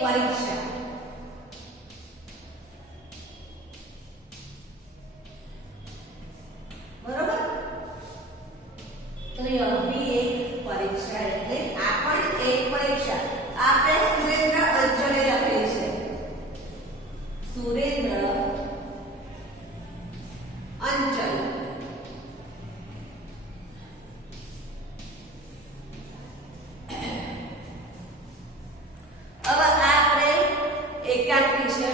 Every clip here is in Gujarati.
परीक्षा बरोबर। तो यह भी एक परीक्षा એટલે આ પણ એક પરીક્ષા। આપણે સુરેન્દ્ર અંચલે લખેલી છે સુરેન્દ્ર અંચલ। હવે આપણે એકાંકી છે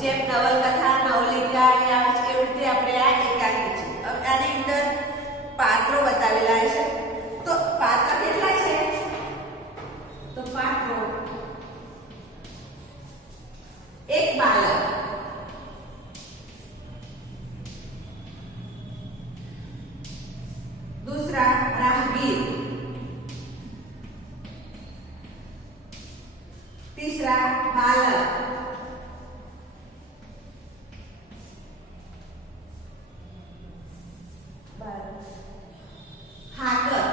જેમ નવલકથા નવલિકા આવે છે એવી રીતે આપણે આ એકાંકી છે। હવે આની અંદર પાત્રો બતાવેલા છે તો પાત્ર કેટલા છે તો પાત્રો એક બાળક दूसरा राहगीर तीसरा बालक हाकर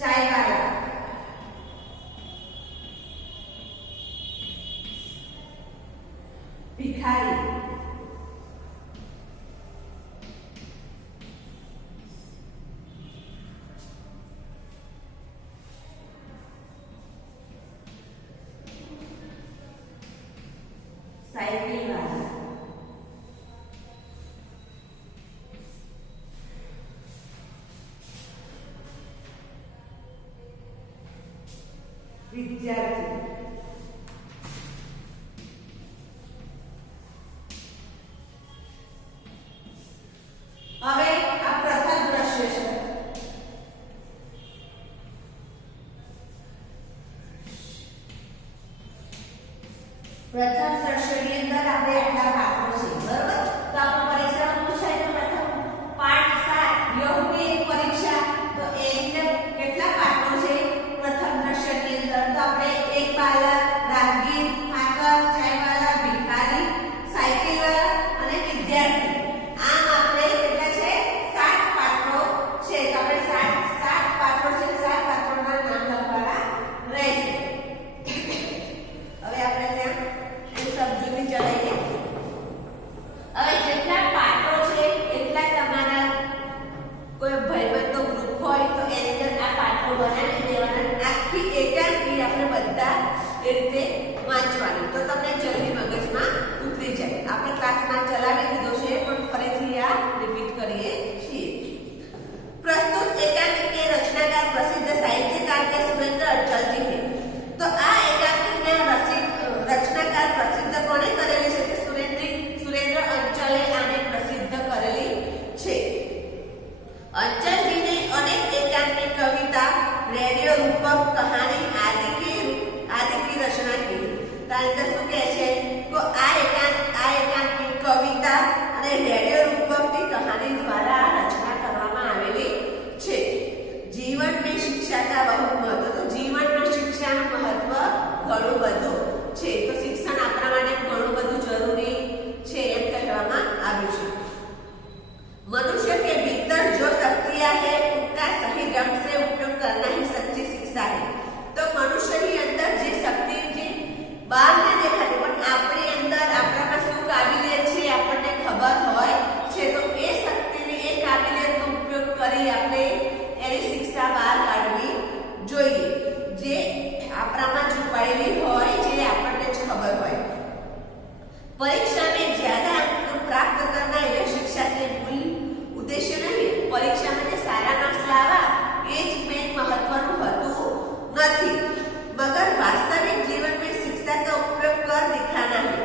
चाय वाला भिखारी साइकिल वाला विद्यार्थी હવે આ પ્રથમ દ્રશ્ય છે પ્રથમ દ્રશ્યની અંદર આપણે આટલા પાત્રો છે બરાબર। તો આપણે પરીક્ષામાં પૂછાય તો પ્રથમ પાઠ 7 यह भी एक परीक्षा तो એટલે કેટલા પાત્રો છે પ્રથમ દ્રશ્યની અંદર તો આપણે એક બાલક રાહગીર હાકર ચાયવાલા ભિખારી સાયકલ વાળા અને વિદ્યાર્થી આમ આપણે કેટલા છે 7 પાત્રો છે તો આપણે 7 પાત્રો છે 7 પાત્રોના નામ લખવાના રહેશે। હવે આપણે ત્યાં સમજૂતી ચલાવીએ। હવે જેટલા પાત્રો છે એટલા તમારા કોઈ ભાઈબંધનો ગ્રુપ હોય તો એની અંદર આ પાત્રો બનાવી દેવાના। આખી એકાંકી આપણે બધા એ રીતે વાંચવાની તો તમને જલ્દી મગજમાં ઉતરી જાય। આપણે ક્લાસમાં ચલાવી દીધો છે પણ ફરીથી આ રિપીટ કરીએ છીએ। प्रस्तुत एकांकी के रचनाकार प्रसिद्ध साहित्यकार के सुरेंद्र अंचल जी है। तो आ एकांकी ने रचनाकार प्रसिद्ध कोने करेली છે કે સુરેન્દ્ર અંચલે આને પ્રસિદ્ધ કરેલી છે। અંચલજીને અનેક એકાંકી કવિતા રેડિયો રૂપક કહાની આદि की रचना की। તાંતર શું કહે છે તો આ એકાંકી કવિતા અને રેડિયો રૂપકની કહાની દ્વારા રચના કરવામાં આવેલી છે। जीवन में शिक्षा का बहुत महत्व तो जीवन में शिक्षा નું મહત્વ ઘણું બધું છે। તો શિક્ષણ આપણા માટે ઘણું બધું જરૂરી છે એમ કહેવામાં આવ્યું છે। मनुष्य के भीतर जो शक्तियां है उनका सही ढंग से उपयोग करना ही सच्ची शिक्षा है। तो मनुष्य ની અંદર જે શક્તિ છે બહાર ન દેખાતી પણ આપણી અંદર આપણામાં શું કાબિલિયત છે આપણને ખબર હોય છે તો એ શક્તિની એ કાબિલિયતનો ઉપયોગ કરી આપણે એની શિક્ષા બહાર કાઢવી જોઈએ જે આપણામાં છુપાયેલી હોય જે આપણને જ ખબર હોય। परीक्षा में ज्यादा अंक प्राप्त करना यह शिक्षा के मूल उद्देश्य नहीं। परीक्षा में सारा मार्क्स लावा ये ज मेन महत्वનું હતું નથી मगर वास्तविक जीवन में शिक्षा का उपयोग कर दिखाना है।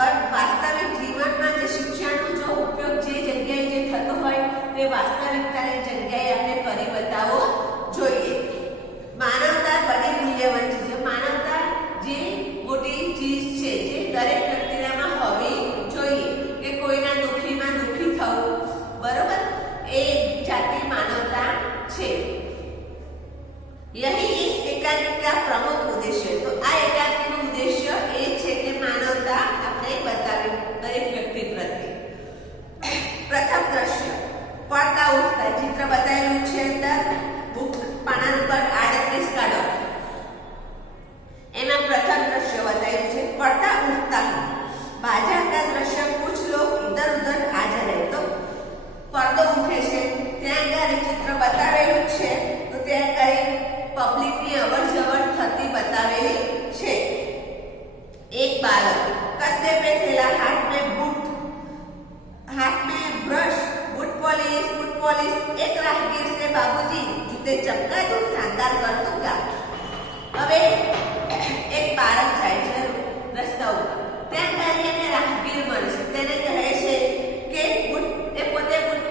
और वास्तविक जीवन में जो शिक्षणનો जो उपयोग જે જગ્યાએ જે થતો હોય તે વાસ્તવિકતાની જગ્યાએ આપણે કરી બતાવવો જોઈએ। માનવતા બડી મૂલ્યવાન છે। જે માનવતા જે મોટી ચીજ છે જે દરેક વ્યક્તિનામાં હોવી જોઈએ કે કોઈના દુખીમાં દુખી થવું બરોબર એ જાતિ માનવતા છે। यही इस एकांकी का प्रमुख उद्देश्य है। तो आ एकांकीનું ઉદ્દેશ્ય એ છે કે માનવતા આપણે બતાવી દરેક વ્યક્તિ પ્રત્યે। પ્રથમ દ્રશ્ય પડતા ઉઠતા આ ચિત્ર બતાવેલું છે અંદર બુક પાના નંબર 38 કાઢો. એમાં પ્રથમ દ્રશ્ય બતાવ્યું છે પડતા ઉઠતા बाजार का दृश्य कुछ लोग इधर उधर आ जा रहे तो पर्दो उठे છે ત્યાં આગળ ચિત્ર બતાવેલું છે તો ત્યાં આગળ પબ્લિક ની અવર જવર થતી બતાવેલી છે. एक बालक कंधे पे थैला हाथ में ब्रश बूट पॉलिश एक राहगीर से बाबूजी जूते चमका दूं शानदार कर दूंगा. હવે એક બાળક જાય છે રસ્તા ઉપર ત્યાં કરીને રાહગીર મળે છે તેને કહે છે કે પોતે બૂટ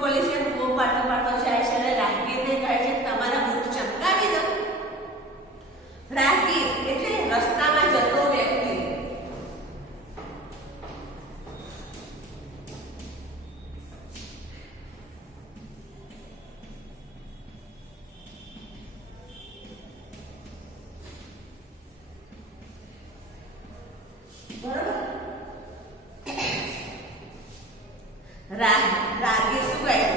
પોલિશ એ બહુ પાડતો જાય છે અને રાહગીરને કહે છે તમારા બૂટ ચમકાવી દો. રાહગીર એટલે રસ્તામાં જતો વ્યક્તિ. રાગીર શું કહે છે?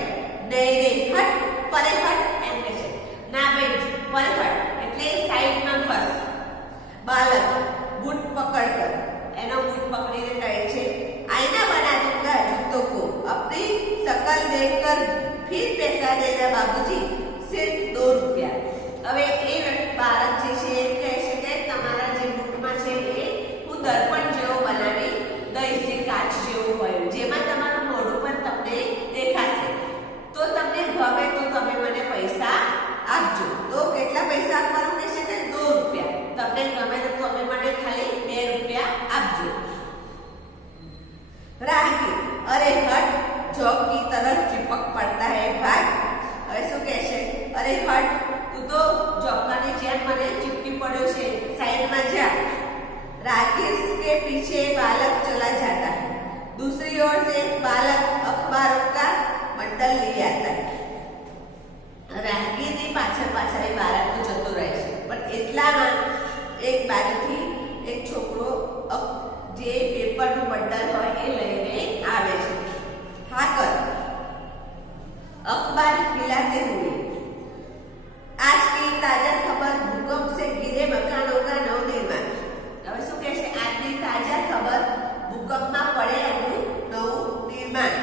નહીં હટ પરે હટ એમ કહે છે. ના બેન પરે હટ એટલે સાઈડમાં ખસ. બાલક બૂટ પકડ કર એનો બૂટ પકડીને કહે છે આईना बना दूंगा जूतों को अपनी शकल देखकर फिर पैसा देना बाबूजी सिर्फ 2 रुपया. હવે એ બાળક જે છે એમ કહે છે કે તમારા જે બૂટમાં છે એ હું દર્પણ જેવો બનાવી દઈશ જે કાચ જેવો હોય જેમાં તમારું મોઢું પણ તમને દેખાશે તો તમને ગમે તો તમે મને પૈસા આપજો. તો કેટલા પૈસા આપવાનું કહેશે કે 2 રૂપિયા. તમને ગમે તો તમે મને ખાલી 2 રૂપિયા આપજો. राहगीर अरे हट जॉब की तरफ चिपक पड़ता है भाग. હવે શું કહે છે? અરે હટ તું તો જોકરની જેમ મને ચીપકી પડ્યો છે સાઈડમાં જા. राहगीर के पीछे बालक चला जाता है. दूसरी ओर से बालक अखबारों का बंडल ले आता है. राहगीરની પાછળ એ બાળક જતો રહે છે પણ એટલામાં એક બાજુથી એક છોકરો જે પેપરનું બંડલ હોય એ લઈને આવે છે. હા કર अखबार हिलाते हुए आज की ताजा खबर भूकंप से गिरे मकानों का नवनिर्माण. હવે શું કહે છે? આજની તાજા ખબર ભૂકંપમાં પડેલું નવું નિર્માણ.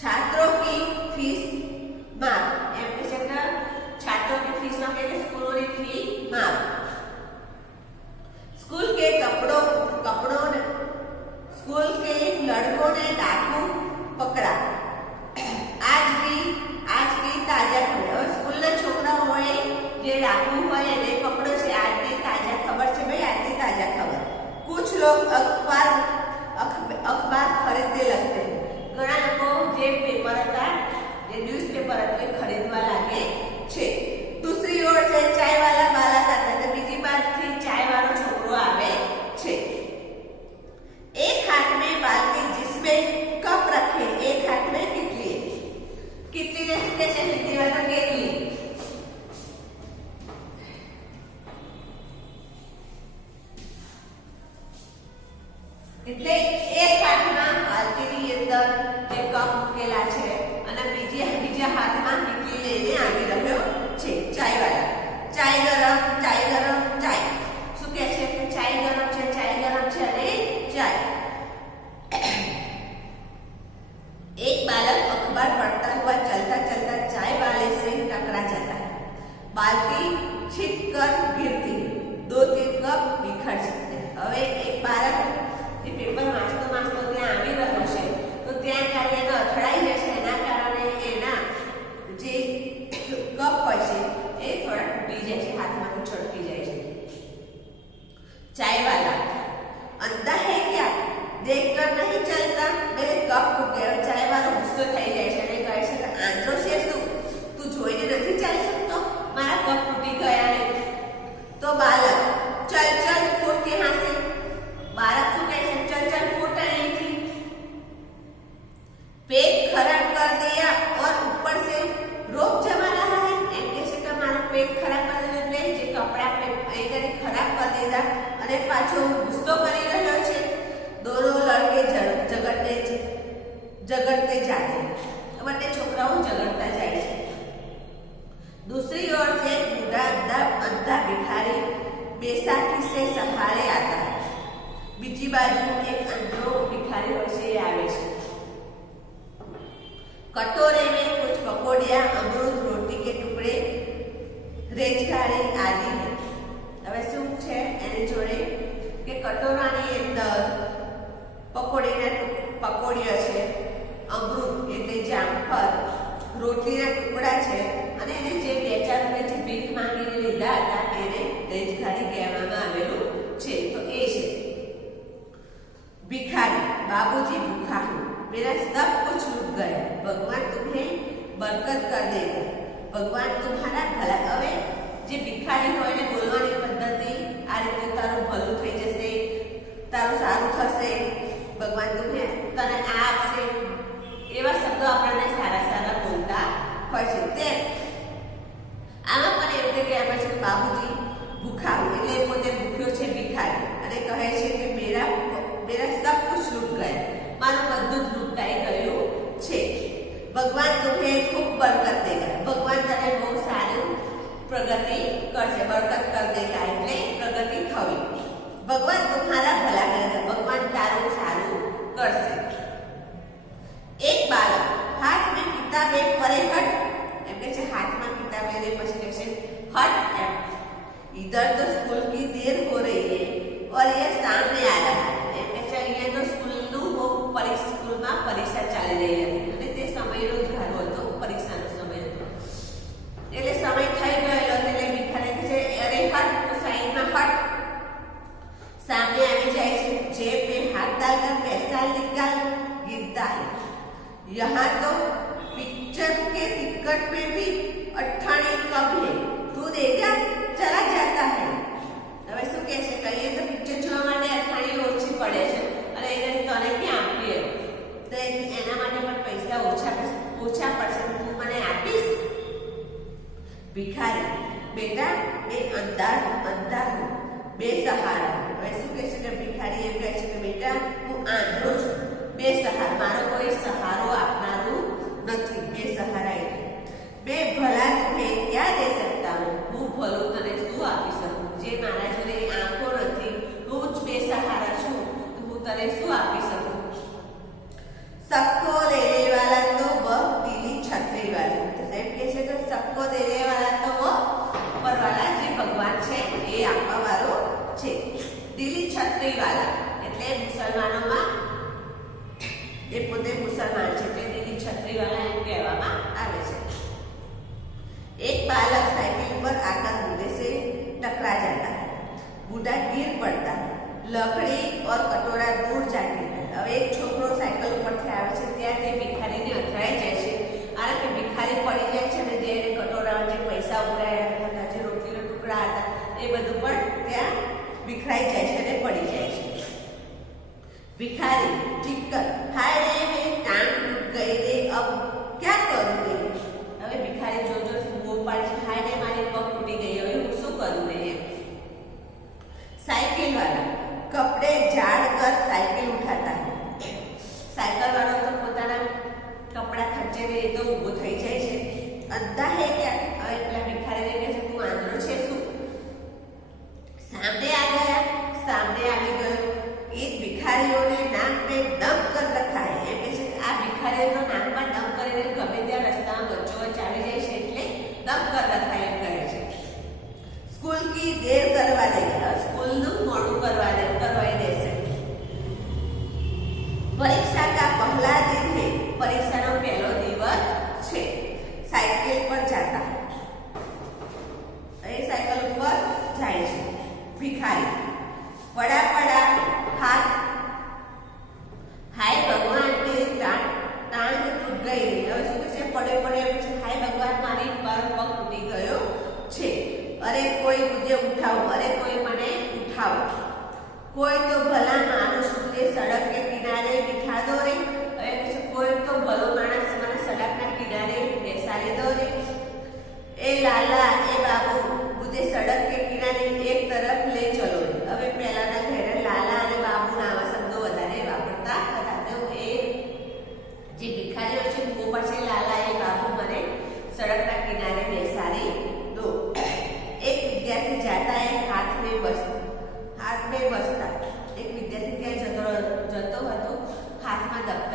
छात्रों की फीस माफ એમ કહે છે કે छात्रों की फीस નો કે સ્કૂલોની ફી માફ. स्कूल के स्कूल के लड़कों ने डाकू पकड़ा. आज की ताजा खबर. स्कूलના છોકરાઓએ જે डाकू હોય એને પકડ્યો છે. આજની તાજા ખબર છે ભાઈ આજની તાજા ખબર. कुछ लोग अखबार खरीदने लगते हैं. ઘણા લોકો જે પેપર હતા જે ન્યૂઝપેપર હતું એ ખરીદવા લાગે છે. दूसरी ओर से चाय वाला बालक आता है. બીજી બાજુથી ચાય વાળો છોકરો આવે છે. एक हाथ में बाल्टी जिसमें कप रखे एक हाथ में कितली. कितली ने શું છે? हिंदी वाला केतली. એટલે એક હાથમાં બાલ્ટીની અંદર જે કપ મૂકેલા છે અને બીજા હાથમાં કિટલી લઈને આવી રહ્યો છે ચાયવાળા. ચાય ગરમ ચાય. શું કહે છે? ચાય ગરમ છે અને चाय. एक बालक अखबार पढ़ता हुआ चलता चाय वाले से टकरा जाता है. बाल्टी छिप कर गिरती है. 2-3 कप बिखर जाते हैं. હવે એક બાળક એ પેપર વાંચતો ત્યાં આવી રહ્યો છે તો ત્યાં કાર્યને અથડાઈ જશે. એના કારણે એના જે કપ હોય છે એ થોડા તૂટી જાય છે, હાથમાંથી છટકી જાય છે. ચાયવાલા अंधा है क्या? देखकर नहीं चलता मेरे कप टूट गए. चाय वाला गुस्से झगड़ते जाते બંને છોકરાઓ ઝઘડતા જાય છે। दूसरी ओर से बूढ़ा अंधा भिखारी बैसाखी से सहारे आता है। बीजी बाजू एक अंधो भिखारी હોય છે એ આવે છે। कटोरे में कुछ पकौड़िया अमरूद रोटी के टुकड़े रेजगारी आदि है। હવે શું છે એની જોડે કે કટોરાની અંદર પકોડીઓ છે, અમૃત એટલે જામફળ, રોટલીના ટુકડા છે અને એને જે 2-4 રૂપિયા જે ભીખ માંગીને લીધા હતા એને રેજગારી કહેવામાં આવેલું છે। તો એ છે भिखारी। बाबूजी भूखा हूँ, मेरा सब कुछ लूट गया, भगवान तुम्हें बरकत कर देगा, भगवान तुम्हारा भला। હવે જે ભિખારી હોય એને બોલવાની પદ્ધતિ આ રીતે તારું ભલું થઈ જશે, તારું સારું થશે, ભગવાન તને આ આપશે, એવા શબ્દો આપણને સારા સારા બોલતા હોય છે। તે આમાં પણ એવું કહેવામાં છે કે બાબુજી ભૂખા હું એટલે પોતે ભૂખ્યો છે ભિખારી અને કહે છે કે મેરા सब कुछ लूट गया, मानो બધું જ લૂંટાઈ ગયું છે। ભગવાન तुम्हें खूब बरकत देगा, भगवान तने બહુ સારું પ્રગતિ કરશે, બરકત कर देगा એટલે પ્રગતિ થવી। ભગવાન तुम्हारा भला करेगा, भगवान તારું સારું કરશે। एक बालक हाथ में किताबें परे हट, એમ કે છે હાથમાં કિતાબ લઈને પછી કહે છે हट एम, इधर तो स्कूल की देर हो रही है और ये सामने आ रहा है। અહીંયા તો સ્કૂલમાં પરીક્ષા ચાલી રહી હતી અને તે સમયનો ધારો હતો, પરીક્ષાનો સમય હતો એટલે સમય થઈ ગયેલો એટલે ભિખારી કહે છે અરે હટ, તો સાઈડમાં હટ। સામે આવી જાય છે, जेब में हाथ डालकर पैसा निकाल, गिरता है, यहाँ तो पिक्चर के टिकट में भी 98 कम है, तू देगा, चला जाता है। હવે શું કહે છે કે અહીંયા તો પિક્ચર જોવા માટે 98 ઓછી પડે છે અને એને તને ક્યાં આપીએ, તો એના માટે પણ પૈસા ઓછા પડશે, તું મને આપીશ? ભિખારી બેટા मैं अंधा हूँ, बेसहारा। હવે શું કહે છે કે ભિખારી એમ કહે છે કે બેટા હું આંધળો છું, બેસહારા, મારો કોઈ સહારો આપનારું નથી, બેસહારા એટલે मैं भला तुम्हें क्या दे सकता हूँ, હું ભલું તને શું આપી શકું, જે મારા જોડે આંખો નથી, હું જ બેસહારા છું, તો હું તને શું આપી શકું? सबको देने वाला तो वह पीली छतरी वाला, तो એમ કહે છે કે सबको देने वाला तो वो ઉપરવાળા જે ભગવાન છે એ આપવા વાળો છે। પીલી છતરી વાળા એટલે મુસલમાનોમાં એ પોતે મુસલમાન છે એટલે પીલી છતરી વાળા એમ કહેવામાં આવે છે। एक बालक साइकिल पर आकर बूढ़े से टकरा जाता है, बूढ़ा गिर पड़ता है, लकड़ी और कटोरा दूर जाती है। હવે એક છોકરો સાયકલ ઉપરથી આવે છે ત્યાં તે ભિખારીને અથડાઈ જાય છે અને તે ભિખારી પડી જાય છે અને જે એને કટોરામાં જે પૈસા ઉડાયા હતા, જે રોટલીના ટુકડા હતા એ બધું પણ ત્યાં વિખરાઈ જાય છે અને પડી જાય છે। ભિખારી ठीक कर, हाय रे मेरी टांग टूट गई रे, अब क्या करूं रे। હવે ભિખારી જોરથી બૂમ પાડે છે, હાય રે મારી પગ તૂટી ગઈ, હવે હું શું કરું રે। साइकिल वाला कपड़े झाड़ कर साइकिल उठाता है, साइकिल वाला तो પોતાના કપડા ખંચેને એ તો ઊભો થઈ જાય છે। અંધા હે क्या, હવે પેલા ભિખારીને કહે છે તું આંધળો છે શું? सामने आ गया, सामने આવી ગયો। एक भिखारीओ ने नाक में दम कर रखा है, એમ કહે છે આ ભિખારીએ તો નાકમાં દમ કરીને ગમે ત્યાં રસ્તામાં વચ્ચોવચ્ચ આવી જાય છે એટલે દમ કર રખા એમ કહે છે। स्कूल की देर करवा देगा, स्कूलનું મોડું કરવાઈ દેશે। परीक्षा का पहला दिन है, परीक्षाનો પહેલો દિવસ છે। साइकिल पर जाता है, એ સાયકલ ઉપર જાય છે ભિખારી। पड़ा पड़ा हाथ, हाय भगवान मेरी टांग टूट गई। હવે શું કહે છે પડે હાય ભગવાન મારી પગ તૂટી ગયો છે। अरे कोई मुझे उठाओ, अरे कोई मने उठाओ, कोई तो भला मानुष मुझे सड़क के किनारे बिठा दो रे। હવે કોઈ તો ભલો માણસ મને સડકના કિનારે બેસાડી દો રે। ए लाला ए बाबू मुझे सड़क के किनारे एक तरफ ले चलो। હવે પહેલાના ઘરે લાલા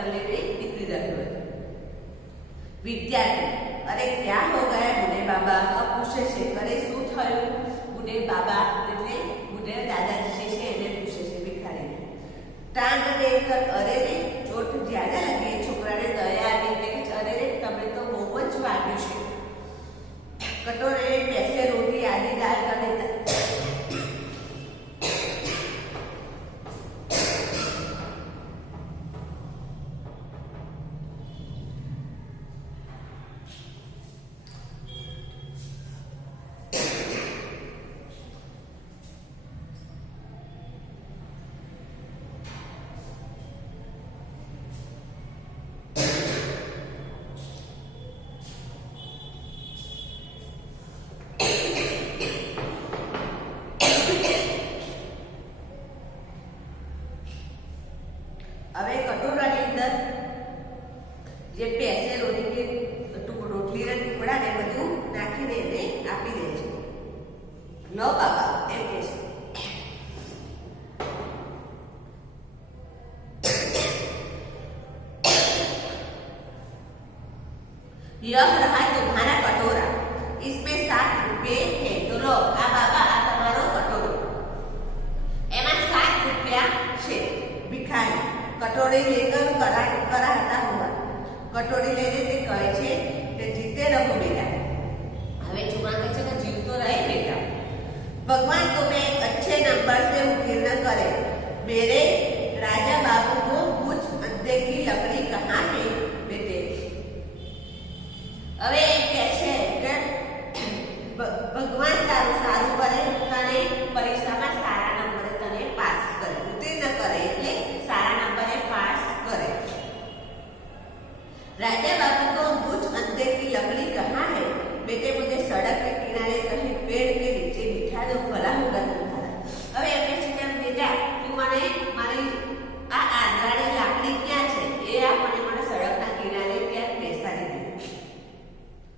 पत्थर लेने निकली रह्यो हतो। विद्यार्थी अरे क्या हो गया बूढ़े बाबा? अब पूछे छे अरे शू थयुं बूढ़े बाबा એટલે બુઢે દાદાજી છે એને પૂછે છે ભિખારી। टांग देखकर अरे रे चोट ज्यादा लगी छोकराने दया આવી એટલે કે અરે રે તમે તો બહુ જ વાગ્યું છે। कटोरे में पैसे रोटी आदि डाल कर देता। હવે કટોરાની અંદર જે પેસે રોટી કે રોટલીના ટુકડા ને બધું નાખીને એને આપી દે છે। લો બાબા એમ કહે છે। यह रहा तुम्हारा कटोरा, इसमें 7 रुपये है तो लो आ बाबा आ તમારો કટોરો। એમાં 7 રૂપિયા છે। ભિખારી कटोरी लेकर कराता हुआ कटोरी लेने से कहे छे कि जीते रहो बेटा। हमें छुआ कहे छे कि जीवतो रहे बेटा। भगवान तुम्हें अच्छे नंबर से उत्तीर्ण करे। मेरे राजा बाबू को कुछ अंधे की लकड़ी कहाँ है बेटे? હવે કહે છે કે ભગવાન તારું સારું કરે તને પરીક્ષામાં સારા નંબરે તને પાસ કરે ઉત્તીર્ણ કરે એટલે सारा नंबर पास करे। राजा बाबू को कुछ अंधे की लकड़ी कहाँ है बेटे? मुझे सड़क के किनारे कहीं पेड़ के नीचे बिठा दो भला होगा तुम्हारा। હવે એમ કહે છે કે બેટા તું મને મારી આ આંધળાની લાકડી ક્યાં છે એ આ મને સડકના કિનારે ક્યાં બેસાડી દે।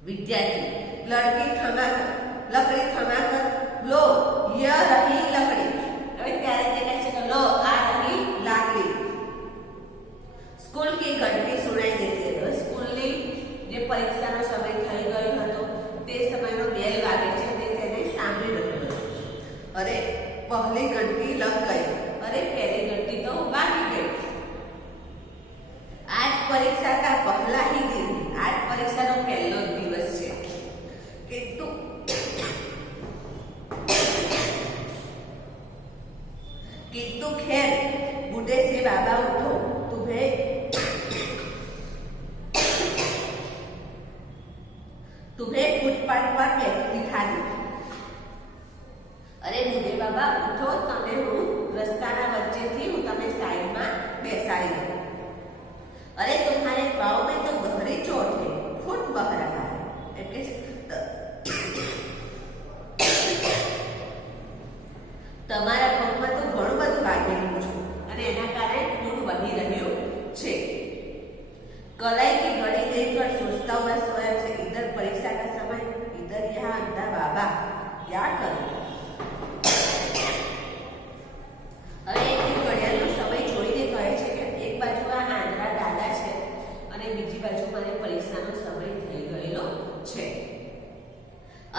વિદ્યાર્થી લડકી થમાकर लकड़ी थमाकर लो यह रही लकड़ी। હવે ત્યારે તે કહે છે કે લો આ રહી લાકડી। स्कूल की घंटी सुनाई देती है। स्कूल ની જે પરીક્ષાનો સમય થઈ ગયો હતો તે સમયનો બેલ વાગે છે તે તેને સાંભળી રહ્યો હતો। અરે પહેલી ઘંટી લગ ગઈ। અરે પહેલી ઘંટી તો વાગી ગઈ। आज परीक्षा का पहला ही दिन। आज परीक्षाનો પહેલો દિવસ છે। किंतु खैर बूढ़े से बाबा उठो तुम्हें फुटपाथ पर बिठा दी। अरे बूढ़े बाबा उठो तमे हूँ रस्ताना वच्चेथी हूँ तमे साइड में बेसाड़ी दो। अरे तुम्हारे पाँव में तो गहरी चोट है, फुट बह रहा है। તમારા પગમાં તો ઘણું બધું વાગેલું છે અને એના કારણે ખૂન વહી રહ્યું છે। कलाई की घड़ी देखकर सोचता हुआ सोया से इधर परीक्षा का समय इधर यहाँ अंधा बाबा क्या करूं? હવે એક ઘડિયાળનો સમય જોઈને કહે છે કે એક બાજુ આ આંધળા દાદા છે અને બીજી બાજુ મને પરીક્ષાનો સમય થઈ ગયેલો છે।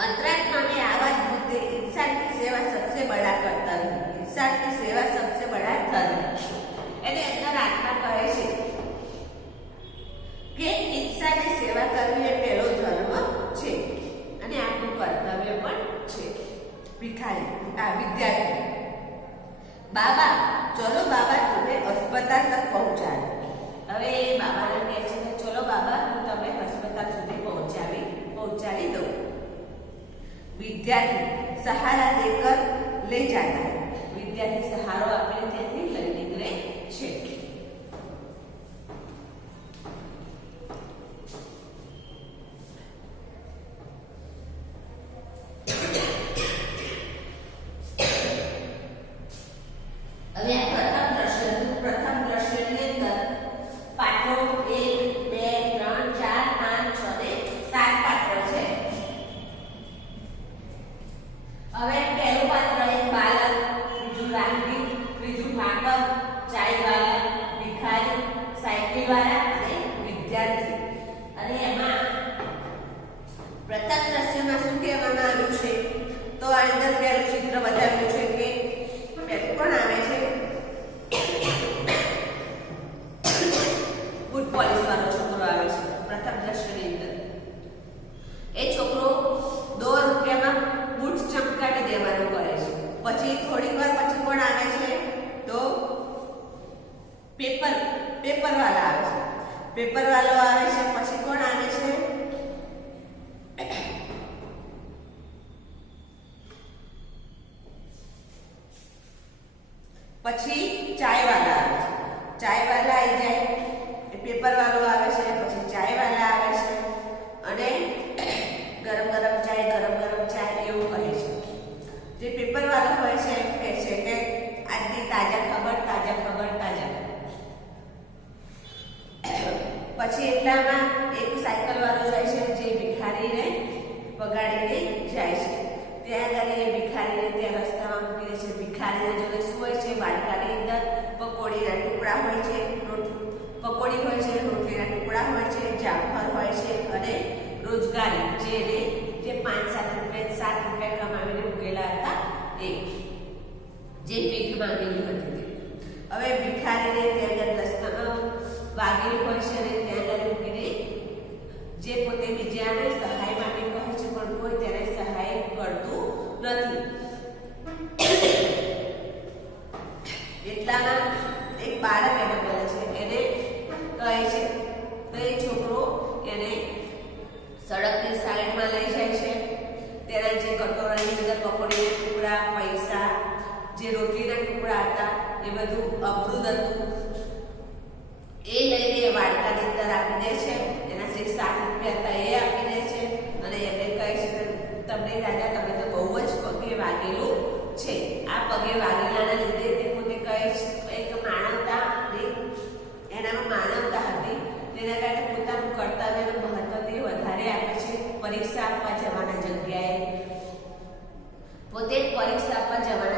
अंतरात्मा में आवाज बुद्धि इंसान की सेवा सबसे बड़ा कर्तव्य है। इंसान की सेवा सबसे बड़ा धर्म है। એટલે અંદર આત્મા કહે છે કે ઇન્સાનની સેવા કરવી એ પહેલો ધર્મ છે અને આપણું કર્તવ્ય પણ છે। ભિખારી વિદ્યાર્થી બાબા ચલો બાબા तुम्हें अस्पताल तक पहुंचाડું। હવે બાબાને કહે છે કે ચલો બાબા હું તમને अस्पताल સુધી પહોંચાડી દઉં। विद्यार्थी सहारा देकर ले जाता है। विद्यार्थी सहारो आपने त्याथी लई निकले छे। હવે પ્રથમ દ્રશ્યની અંદર પાત્રો 1 2 3 4 5 6 ને 7 પાત્રો છે। હવે પહેલું પાત્ર એક બાલક, બીજું રાંધી, ત્રીજું વાળા અને વિદ્યાર્થી. અને એમાં પ્રથમ દ્રશ્યમાં શું કહેવામાં આવ્યું છે તો આ અંદર પહેલું ચિત્ર બતાવ્યું છે કે પહેલું કોણ આવે છે બૂટ પોલિશ વાળો છોકરો આવે છે પ્રથમ દ્રશ્યની અંદર. એ છોકરો 2 રૂપિયામાં બૂટ ચમકાવી દેવાનું કરે છે. પછી થોડીક વાર પછી કોણ આવે છે તો પેપર વાળા આવે છે. પેપર વાળો આવે છે. પછી કોણ આવે છે પછી ચાય વાળા આવે છે. ચાય વાળા આવી જાય એ પેપર વાળો આવે છે. પછી ચાય વાળા આવે છે અને ગરમ ગરમ ચાય એવું કહે છે. જે પેપર વાળો હોય છે એમ કહે છે કે આજની તાજા ખબર. પછી એટલામાં એક સાયકલ વાળો જાય છે જે ભિખારીને વગાડીને જાય છે. ત્યાં આગળ એ ભિખારીને ત્યાં રસ્તામાં મૂકી દે છે. ભિખારીના જોડે શું હોય છે વાડકાની અંદર પકોડીના ટુકડા હોય છે, પકોડી હોય છે, રોટલીના ટુકડા હોય છે, જામફળ હોય છે અને રોજગારી જે 5-7 રૂપિયા કમાવીને મૂકેલા હતા એ જે ભીખ માંગેલી હતી. હવે ભિખારીને ત્યાં આગળ રસ્તામાં વાગેલું હોય છે અને ત્યાં આગળ મૂકીને જે પોતે બીજાને સહાય માટે કહે છે પણ કોઈ તેને સહાય કરતું નથી. એટલામાં એક બાળક એને બોલે છે, એને કહે છે તો એ છોકરો એને સડકની સાઈડમાં લઈ જાય છે. તેના જે કટોરાની અંદર પકોડીના ટુકડા, પૈસા, જે રોટલીના ટુકડા હતા એ બધું અમૃત હતું એ લઈને વાડકાની અંદર આપી દે છે. એના જે 7 રૂપિયા હતા એ આપી દે છે અને એને કહે છે કે તમને દાદા તમે તો બહુ જ પગે વાગેલું છે. આ પગે વાગેલાના લીધે તે પોતે કહે છે એક માનવતા એનામાં માનવતા હતી. તેના કારણે પોતાનું કર્તવ્યનું મહત્વ તે વધારે આપે છે. પરીક્ષા આપવા જવાના જગ્યાએ પોતે પરીક્ષા આપવા જવાના